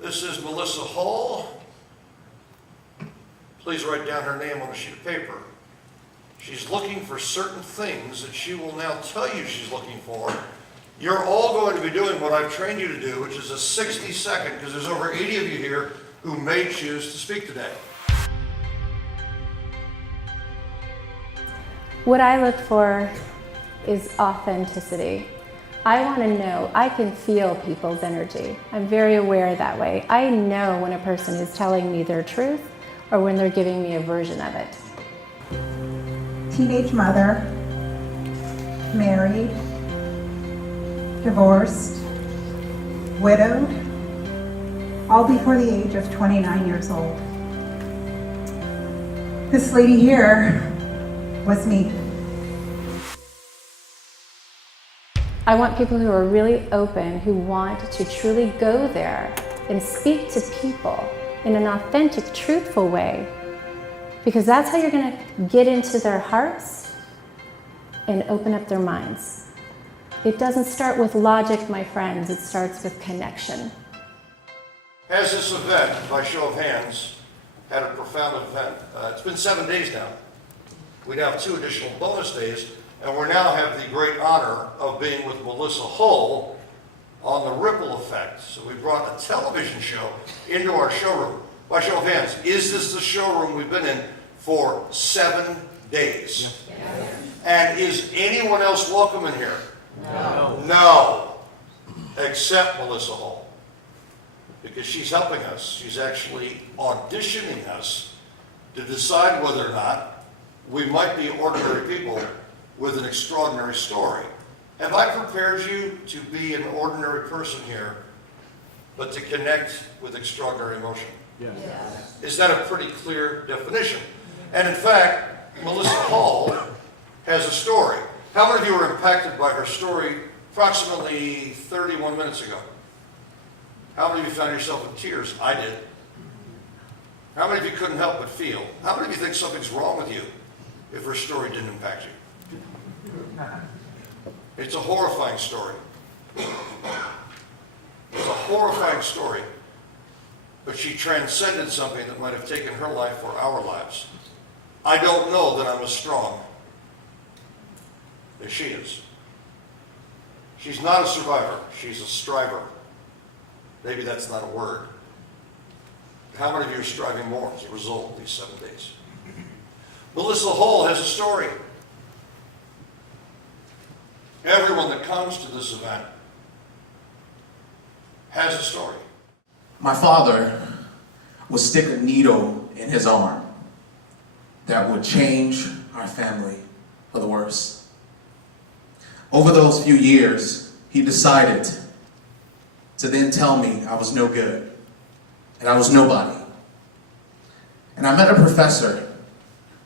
This is Melissa Hall. Please write down her name on a sheet of paper. She's looking for certain things that she will now tell you she's looking for. You're all going to be doing what I've trained you to do, which is a 60-second, because there's over 80 of you here who may choose to speak today. What I look for is authenticity. I want to know, I can feel people's energy. I'm very aware that way. I know when a person is telling me their truth or when they're giving me a version of it. Teenage mother, married, divorced, widowed, all before the age of 29 years old. This lady here was me. I want people who are really open, who want to truly go there and speak to people in an authentic, truthful way. Because that's how you're going to get into their hearts and open up their minds. It doesn't start with logic, my friends. It starts with connection. Has this event, by show of hands, had a profound event? It's been 7 days now. We now have 2 additional bonus days, and we now have the great honor of being with Melissa Hull on the Ripple Effect. So we brought a television show into our showroom. By show of hands, is this the showroom we've been in for 7 days? Yes. And is anyone else welcome in here? No. No. Except Melissa Hull. Because she's helping us. She's actually auditioning us to decide whether or not we might be ordinary people with an extraordinary story. Have I prepared you to be an ordinary person here, but to connect with extraordinary emotion? Yes. Is that a pretty clear definition? And in fact, Melissa Hall has a story. How many of you were impacted by her story approximately 31 minutes ago? How many of you found yourself in tears? I did. How many of you couldn't help but feel? How many of you think something's wrong with you if her story didn't impact you? It's a horrifying story. It's a horrifying story. But she transcended something that might have taken her life or our lives. I don't know that I'm as strong as she is. She's not a survivor. She's a striver. Maybe that's not a word. How many of you are striving more as a result of these 7 days? Melissa Hull has a story. Everyone that comes to this event has a story. My father would stick a needle in his arm that would change our family for the worse. Over those few years, he decided to then tell me I was no good and I was nobody. And I met a professor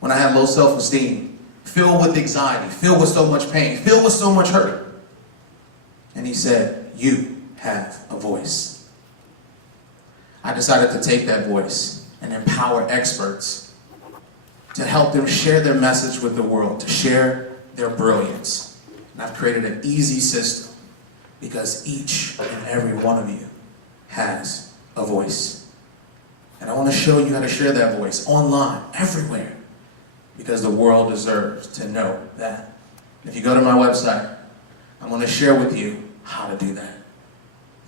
when I had low self-esteem, filled with anxiety, filled with so much pain, filled with so much hurt. And he said, "You have a voice." I decided to take that voice and empower experts to help them share their message with the world, to share their brilliance. And I've created an easy system because each and every one of you has a voice. And I want to show you how to share that voice online, everywhere, because the world deserves to know that. If you go to my website, I'm going to share with you how to do that.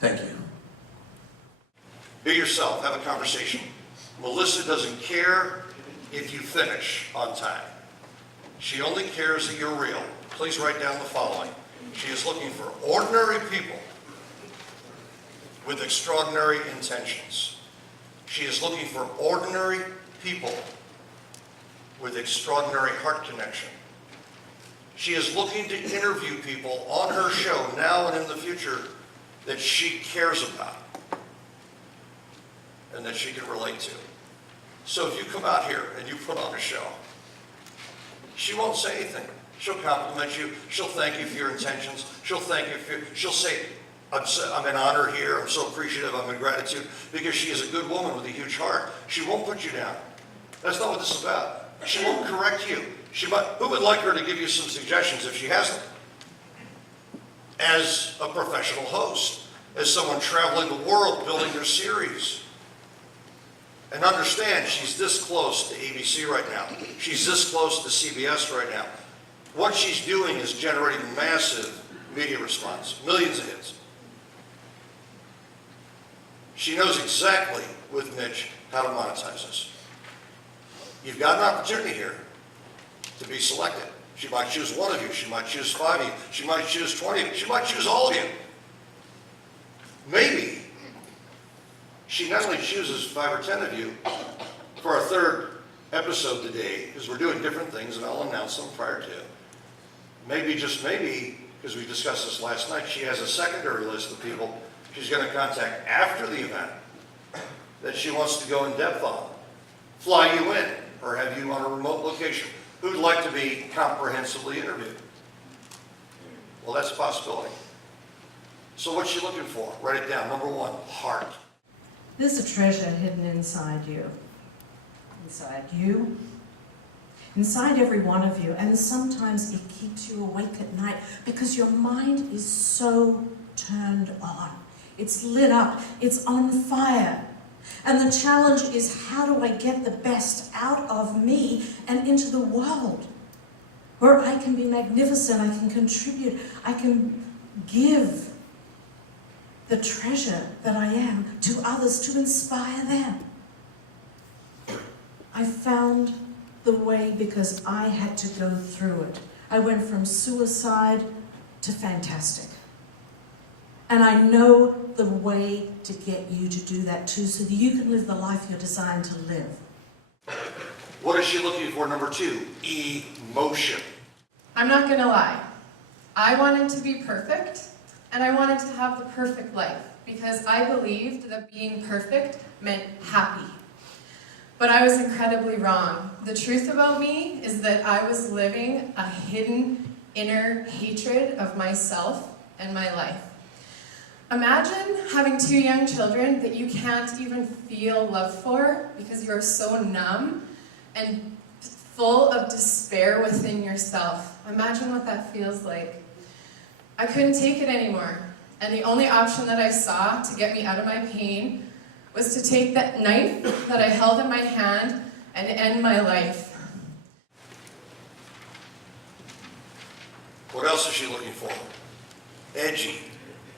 Thank you. Be yourself, have a conversation. Melissa doesn't care if you finish on time. She only cares that you're real. Please write down the following. She is looking for ordinary people with extraordinary intentions. She is looking for ordinary people with extraordinary heart connection. She is looking to interview people on her show now and in the future that she cares about and that she can relate to. So if you come out here and you put on a show, she won't say anything. She'll compliment you. She'll thank you for your intentions. She'll thank you for she'll say, I'm in honor here. I'm so appreciative. I'm in gratitude, because she is a good woman with a huge heart. She won't put you down. That's not what this is about. She won't correct you. Who would like her to give you some suggestions if she hasn't? As a professional host, as someone traveling the world building their series. And understand, she's this close to ABC right now. She's this close to CBS right now. What she's doing is generating massive media response, millions of hits. She knows exactly, with Mitch, how to monetize this. You've got an opportunity here to be selected. She might choose one of you. She might choose 5 of you. She might choose 20 of you. She might choose all of you. Maybe she not only chooses 5 or 10 of you for our third episode today, because we're doing different things, and I'll announce them prior to. Maybe, just maybe, because we discussed this last night, she has a secondary list of people she's going to contact after the event that she wants to go in depth on. Fly you in, or have you on a remote location. Who'd like to be comprehensively interviewed? Well, that's a possibility. So what's she looking for? Write it down. Number 1, heart. There's a treasure hidden inside you, inside every one of you, and sometimes it keeps you awake at night because your mind is so turned on. It's lit up, it's on fire. And the challenge is, how do I get the best out of me and into the world where I can be magnificent, I can contribute, I can give the treasure that I am to others to inspire them. I found the way because I had to go through it. I went from suicide to fantastic. And I know the way to get you to do that too, so that you can live the life you're designed to live. What is she looking for? Number 2, emotion. I'm not gonna lie. I wanted to be perfect, and I wanted to have the perfect life, because I believed that being perfect meant happy. But I was incredibly wrong. The truth about me is that I was living a hidden inner hatred of myself and my life. Imagine having 2 young children that you can't even feel love for because you're so numb and full of despair within yourself. Imagine what that feels like. I couldn't take it anymore, and the only option that I saw to get me out of my pain was to take that knife that I held in my hand and end my life. What else is she looking for? Edgy,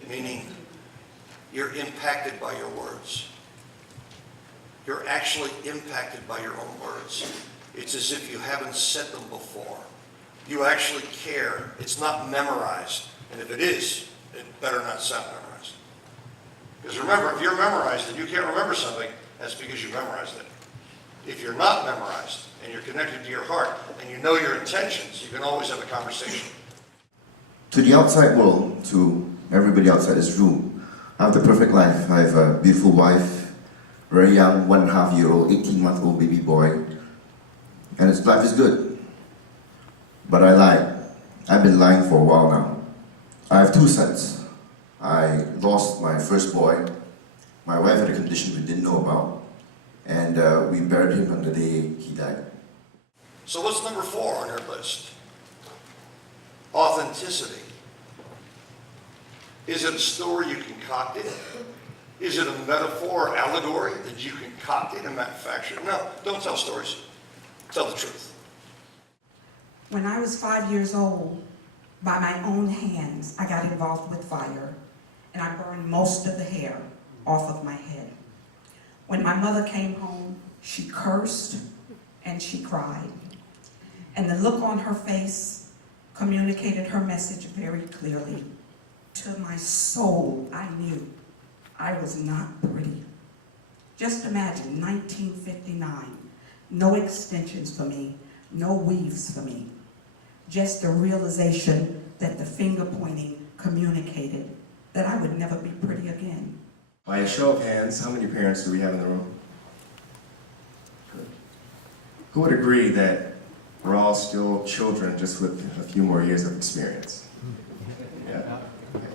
meaning you're impacted by your words. You're actually impacted by your own words. It's as if you haven't said them before. You actually care. It's not memorized. And if it is, it better not sound memorized. Because remember, if you're memorized and you can't remember something, that's because you memorized it. If you're not memorized and you're connected to your heart and you know your intentions, you can always have a conversation. To the outside world, to everybody outside this room, I have the perfect life. I have a beautiful wife, very young, 1.5-year-old, 18-month-old baby boy, and his life is good. But I lied. I've been lying for a while now. I have 2 sons. I lost my first boy. My wife had a condition we didn't know about, and we buried him on the day he died. So what's number 4 on your list? Authenticity. Is it a story you concocted? Is it a metaphor, allegory that you concocted and manufactured? No, don't tell stories. Tell the truth. When I was 5 years old, by my own hands, I got involved with fire, and I burned most of the hair off of my head. When my mother came home, she cursed and she cried. And the look on her face communicated her message very clearly. To my soul, I knew I was not pretty. Just imagine 1959, no extensions for me, no weaves for me. Just the realization that the finger pointing communicated that I would never be pretty again. By a show of hands, how many parents do we have in the room? Good. Who would agree that we're all still children, just with a few more years of experience? Yeah? Okay.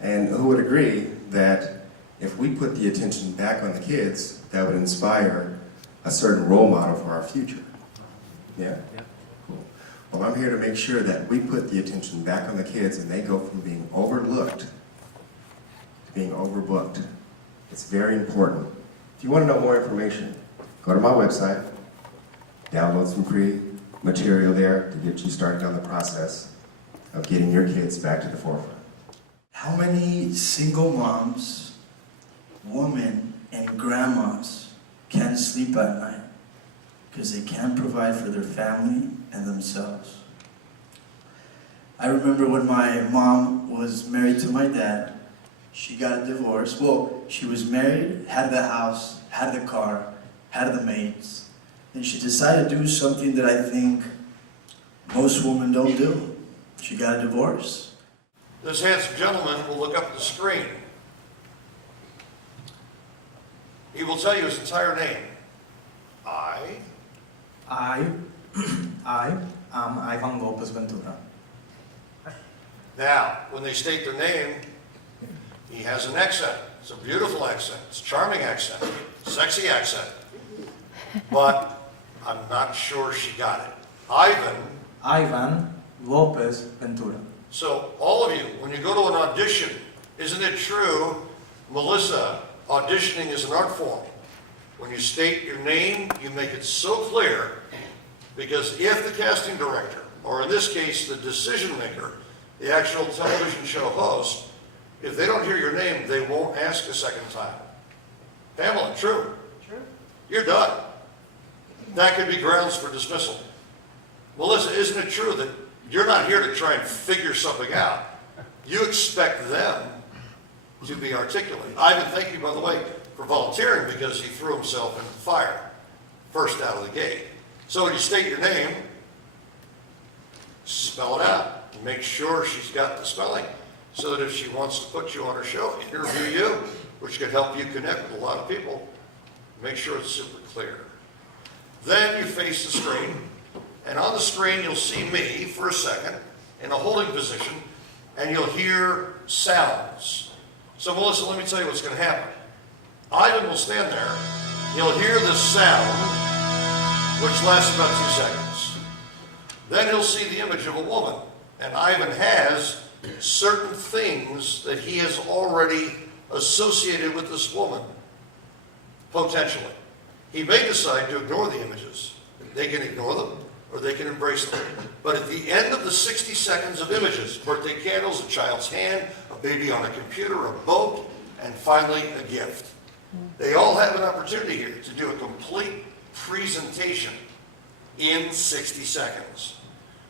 And who would agree that if we put the attention back on the kids, that would inspire a certain role model for our future? Yeah? Cool. Well, I'm here to make sure that we put the attention back on the kids and they go from being overlooked being overbooked. It's very important. If you want to know more information, go to my website, download some free material there to get you started on the process of getting your kids back to the forefront. How many single moms, women, and grandmas can't sleep at night because they can't provide for their family and themselves? I remember when my mom was married to my dad, she got a divorce. Well, she was married, had the house, had the car, had the maids. Then she decided to do something that I think most women don't do. She got a divorce. This handsome gentleman will look up at the screen. He will tell you his entire name. I am Ivan Lopez Ventura. Now, when they state their name, he has an accent. It's a beautiful accent. It's a charming accent. Sexy accent. But I'm not sure she got it. Ivan Lopez Ventura. So all of you, when you go to an audition, isn't it true, Melissa, auditioning is an art form? When you state your name, you make it so clear, because if the casting director, or in this case, the decision maker, the actual television show host, if they don't hear your name, they won't ask a second time. Pamela, true? True. You're done. That could be grounds for dismissal. Melissa, isn't it true that you're not here to try and figure something out? You expect them to be articulate. Ivan, thank you, by the way, for volunteering, because he threw himself in the fire first out of the gate. So when you state your name, spell it out. Make sure she's got the spelling, so that if she wants to put you on her show, interview you, which could help you connect with a lot of people, make sure it's super clear. Then you face the screen, and on the screen you'll see me for a second in a holding position, and you'll hear sounds. So Melissa, let me tell you what's going to happen. Ivan will stand there, he'll hear this sound, which lasts about 2 seconds. Then he'll see the image of a woman, and Ivan has certain things that he has already associated with this woman, potentially. He may decide to ignore the images. They can ignore them, or they can embrace them. But at the end of the 60 seconds of images, birthday candles, a child's hand, a baby on a computer, a boat, and finally a gift. They all have an opportunity here to do a complete presentation in 60 seconds.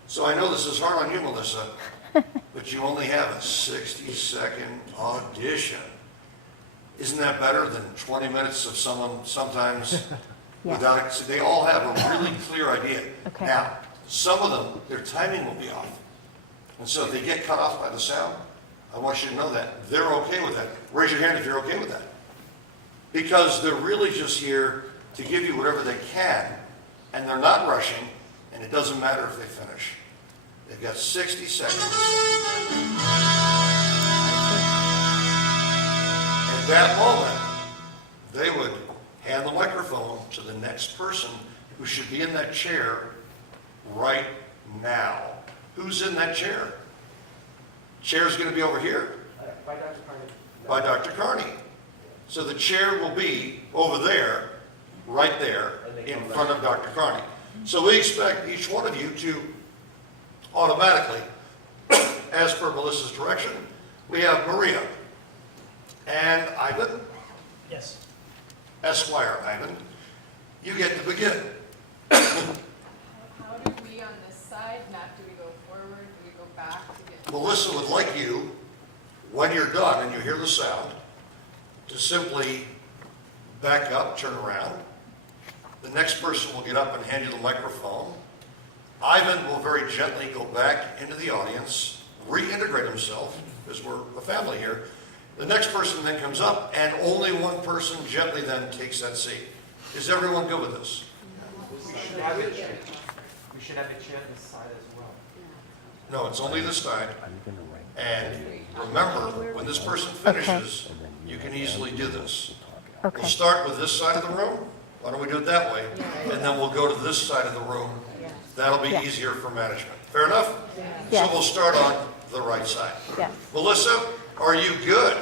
So I know this is hard on you, Melissa, but you only have a 60-second audition. Isn't that better than 20 minutes of someone sometimes Yes. without it? So they all have a really clear idea. Okay. Now, some of them, their timing will be off. And so if they get cut off by the sound, I want you to know that. They're okay with that. Raise your hand if you're okay with that. Because they're really just here to give you whatever they can, and they're not rushing, and it doesn't matter if they finish. They've got 60 seconds. At that moment, they would hand the microphone to the next person who should be in that chair right now. Who's in that chair? Chair's going to be over here. By Dr. Carney. By Dr. Carney. So the chair will be over there, right there, in front of Dr. Carney. So we expect each one of you to automatically, as per Melissa's direction, we have Maria and Ivan. Yes. Esquire Ivan, you get to begin. How do we on this side, Matt, do we go forward, do we go back to get? Melissa would like you, when you're done and you hear the sound, to simply back up, turn around. The next person will get up and hand you the microphone. Ivan will very gently go back into the audience, reintegrate himself, because we're a family here. The next person then comes up, and only one person gently then takes that seat. Is everyone good with this? We should have a chair. We should have a chair on this side as well. No, it's only this side. And remember, when this person finishes, you can easily do this. Okay. We'll start with this side of the room. Why don't we do it that way? And then we'll go to this side of the room. That'll be Yeah. easier for management. Fair enough? Yes. So we'll start on the right side. Yes. Melissa, are you good?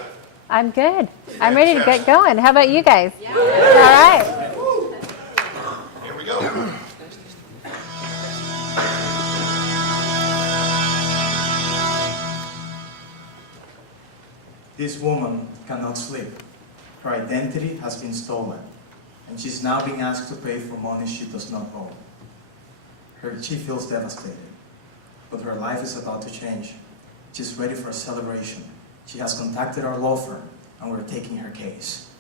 I'm good. I'm ready to get going. How about you guys? Yeah. All right. Here we go. This woman cannot sleep. Her identity has been stolen, and she's now being asked to pay for money she does not owe. She feels devastated, but her life is about to change. She's ready for a celebration. She has contacted our law firm, and we're taking her case.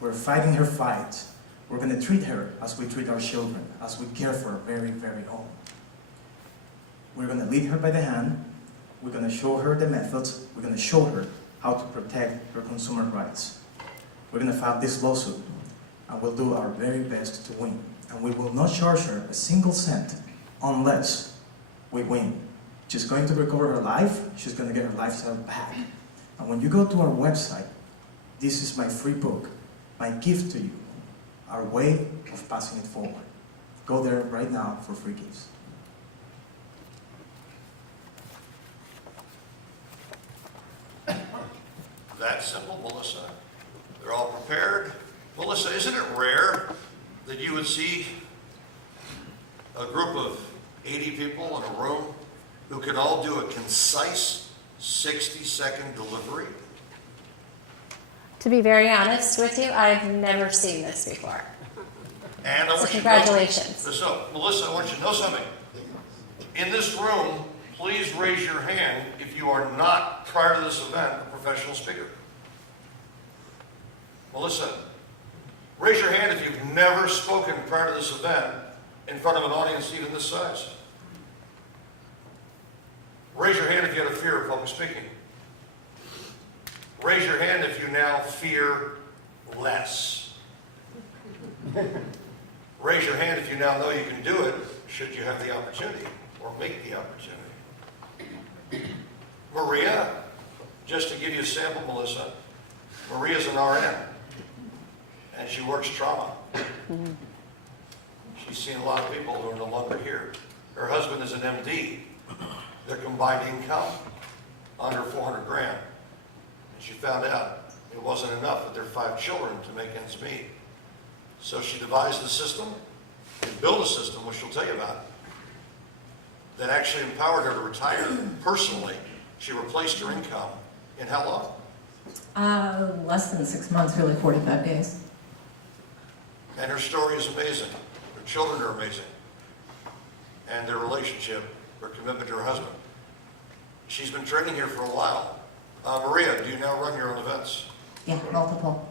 We're fighting her fight. We're going to treat her as we treat our children, as we care for our very, very own. We're going to lead her by the hand. We're going to show her the methods. We're going to show her how to protect her consumer rights. We're going to file this lawsuit, and we'll do our very best to win. And we will not charge her a single cent unless we win. She's going to recover her life. She's going to get her lifestyle back. And when you go to our website, this is my free book, my gift to you, our way of passing it forward. Go there right now for free gifts. That simple, Melissa. They're all prepared. Melissa, isn't it rare that you would see a group of 80 people in a room who can all do a concise 60-second delivery? To be very honest with you, I've never seen this before. And I So want you congratulations. to know, so, Melissa, I want you to know something. In this room, please raise your hand if you are not, prior to this event, a professional speaker. Melissa, raise your hand if you've never spoken prior to this event in front of an audience even this size. Raise your hand if you had a fear of public speaking. Raise your hand if you now fear less. Raise your hand if you now know you can do it, should you have the opportunity or make the opportunity. Maria, just to give you a sample, Melissa, Maria's an RN, and she works trauma. She's seen a lot of people who are no longer here. Her husband is an MD. Their combined income, under 400 grand. And she found out it wasn't enough with their 5 children to make ends meet. So she devised a system and built a system, which she'll tell you about, that actually empowered her to retire personally. She replaced her income in how long? Less than 6 months, really 45 days. And her story is amazing. Her children are amazing. And their relationship, her commitment to her husband. She's been training here for a while. Maria, do you now run your own events? Yeah, multiple.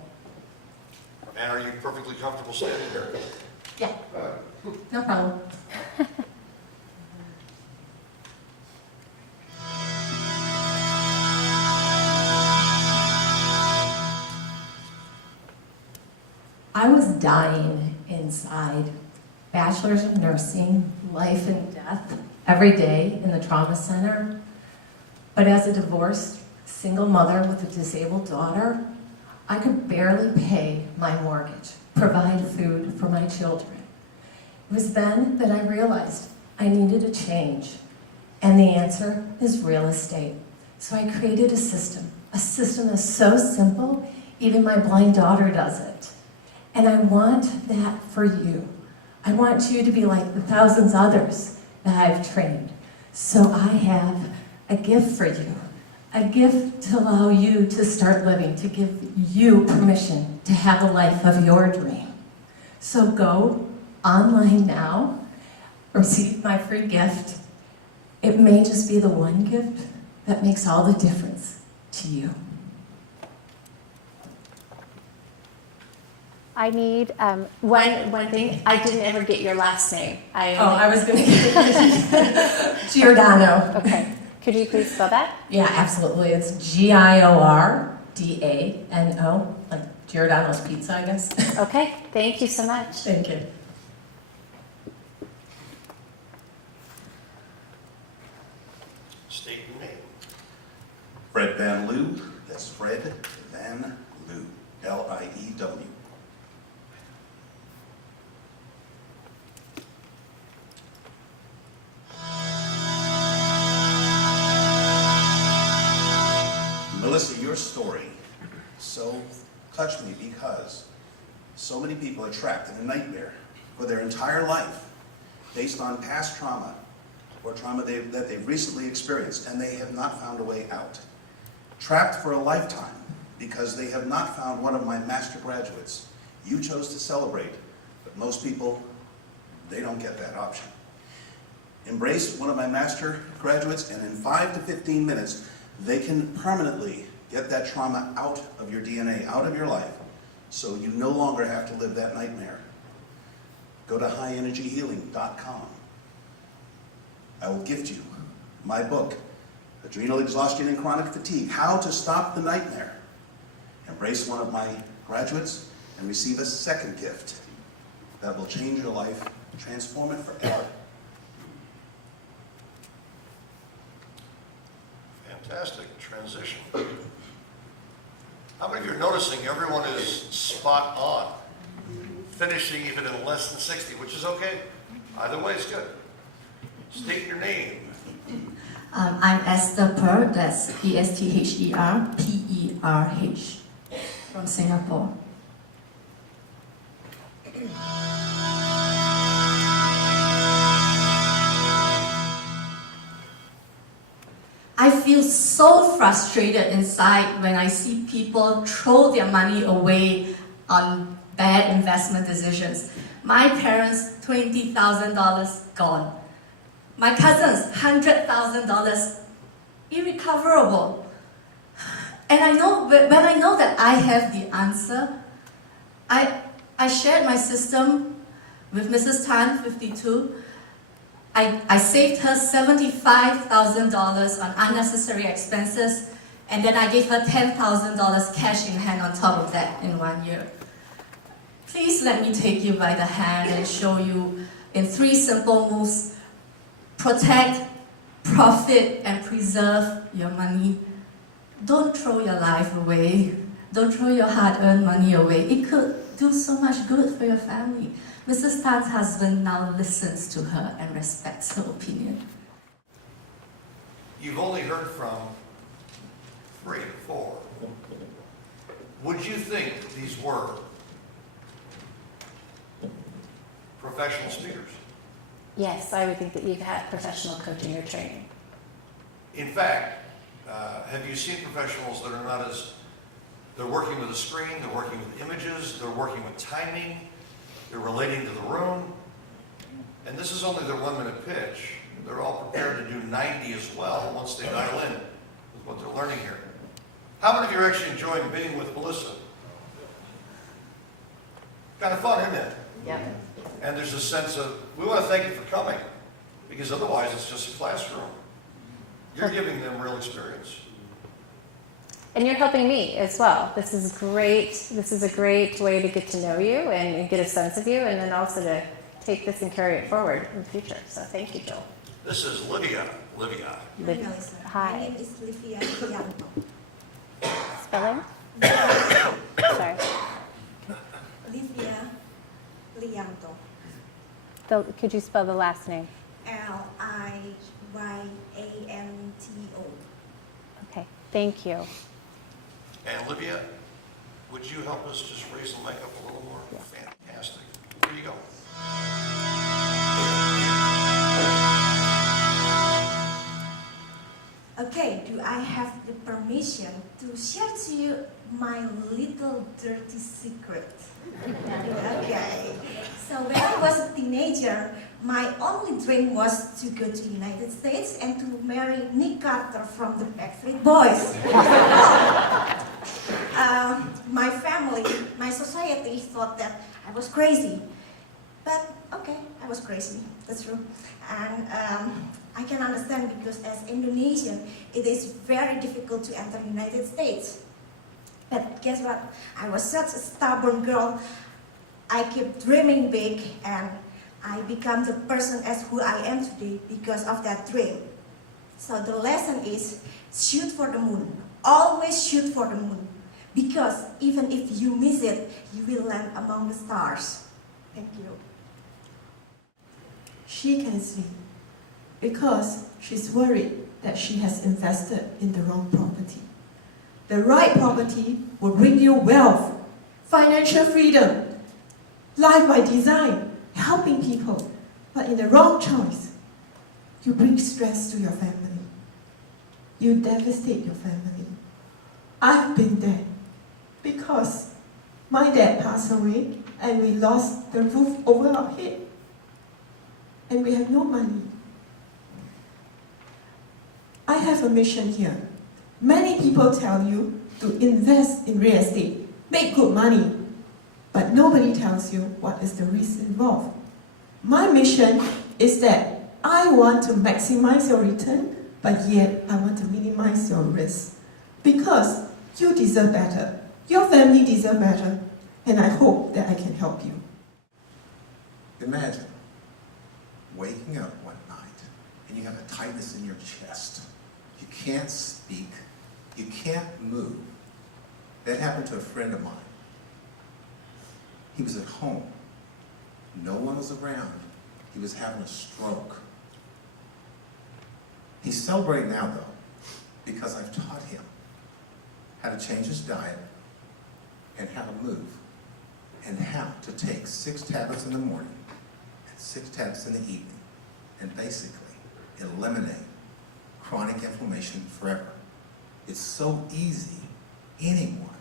And are you perfectly comfortable standing here? Yeah, no problem. I was dying inside. Bachelor's of Nursing, life and death, every day in the trauma center. But as a divorced, single mother with a disabled daughter, I could barely pay my mortgage, provide food for my children. It was then that I realized I needed a change. And the answer is real estate. So I created a system that's so simple, even my blind daughter does it. And I want that for you. I want you to be like the thousands others that I've trained. So I have a gift for you. A gift to allow you to start living, to give you permission to have the life of your dream. So go online now, receive my free gift. It may just be the one gift that makes all the difference to you. I need one thing. I didn't ever get your last name. I was going to Giordano. Okay. Could you please spell that? Yeah, absolutely. It's Giordano, like Giordano's Pizza, I guess. Okay. Thank you so much. Thank you. State your name. Fred Van Lew, that's Fred Van Lew, L-I-E-W. Melissa, your story so touched me because so many people are trapped in a nightmare for their entire life based on past trauma or trauma that they've recently experienced, and they have not found a way out. Trapped for a lifetime because they have not found one of my master graduates. You chose to celebrate, but most people, they don't get that option. Embrace one of my master graduates, and in 5 to 15 minutes, they can permanently get that trauma out of your DNA, out of your life, so you no longer have to live that nightmare. Go to highenergyhealing.com. I will gift you my book, Adrenal Exhaustion and Chronic Fatigue, How to Stop the Nightmare. Embrace one of my graduates and receive a second gift that will change your life, transform it forever. Fantastic transition. How many of you are noticing everyone is spot on? Finishing even in less than 60, which is okay. Either way is good. State your name. I'm Esther Per, that's ESTHERPERH, from Singapore. I feel so frustrated inside when I see people throw their money away on bad investment decisions. My parents, $20,000 gone. My cousins, $100,000 irrecoverable. And I know, when I know that I have the answer, I shared my system with Mrs. Tan, 52. I saved her $75,000 on unnecessary expenses, and then I gave her $10,000 cash in hand on top of that in 1 year. Please let me take you by the hand and show you in 3 simple moves. Protect, profit, and preserve your money. Don't throw your life away. Don't throw your hard-earned money away. It could do so much good for your family. Mrs. Tan's husband now listens to her and respects her opinion. You've only heard from 3 or 4. Would you think these were professional speakers? Yes, I would think that you've had professional coaching or training. In fact, have you seen professionals that are not as, they're working with a screen, they're working with images, they're working with timing, they're relating to the room, and this is only their 1-minute pitch. They're all prepared to do 90 as well once they dial in with what they're learning here. How many of you are actually enjoying being with Melissa? Kind of fun, isn't it? Yeah. And there's a sense of, we want to thank you for coming, because otherwise it's just a classroom. You're giving them real experience. And you're helping me as well. This is great. This is a great way to get to know you and get a sense of you, and then also to take this and carry it forward in the future. So thank you, Joel. This is Livia. My Hi. name is Livia Lianto. Spelling? Sorry. Livia Lianto. Could you spell the last name? Liyanto. Okay. Thank you. And Livia, would you help us just raise the mic up a little more? Yeah. Fantastic. Here you go. Okay, do I have the permission to share to you my little dirty secret? Okay. So when I was a teenager, my only dream was to go to the United States and to marry Nick Carter from the Backstreet Boys. My family, my society thought that I was crazy. But okay, I was crazy, that's true. And I can understand because as Indonesian, it is very difficult to enter the United States. But guess what? I was such a stubborn girl. I kept dreaming big and I become the person as who I am today because of that dream. So the lesson is shoot for the moon. Always shoot for the moon. Because even if you miss it, you will land among the stars. Thank you. She can see because she's worried that she has invested in the wrong property. The right property will bring you wealth, financial freedom, life by design, helping people. But in the wrong choice, you bring stress to your family. You devastate your family. I've been there because my dad passed away and we lost the roof over our head. And we have no money. I have a mission here. Many people tell you to invest in real estate, make good money, but nobody tells you what is the risk involved. My mission is that I want to maximize your return, but yet I want to minimize your risk. Because you deserve better, your family deserves better, and I hope that I can help you. Imagine waking up one night and you have a tightness in your chest. You can't speak. You can't move. That happened to a friend of mine. He was at home. No one was around. He was having a stroke. He's celebrating now, though, because I've taught him how to change his diet and how to move and how to take 6 tablets in the morning and 6 tablets in the evening and basically eliminate chronic inflammation forever. It's so easy. Anyone,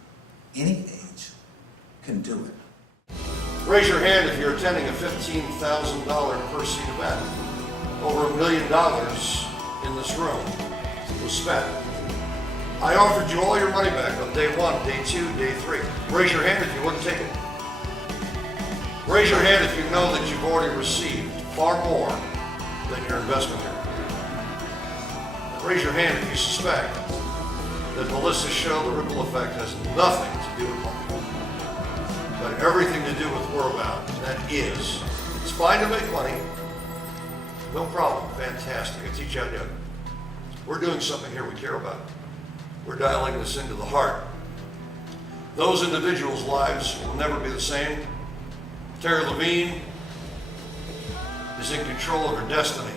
any age, can do it. Raise your hand if you're attending a $15,000 per seat event. Over $1 million in this room was spent. I offered you all your money back on day 1, day 2, day 3. Raise your hand if you wouldn't take it. Raise your hand if you know that you've already received far more than your investment here. Raise your hand if you suspect that Melissa's show, The Ripple Effect, has nothing to do with money, but everything to do with what we're about, and that is, it's fine to make money, no problem, fantastic, I teach you how to do it. We're doing something here we care about. We're dialing this into the heart. Those individuals' lives will never be the same. Terry Levine is in control of her destiny.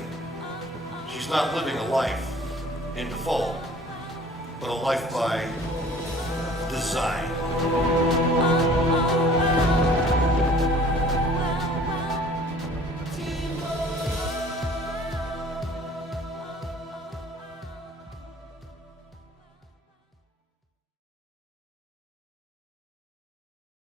She's not living a life in default, but a life by design.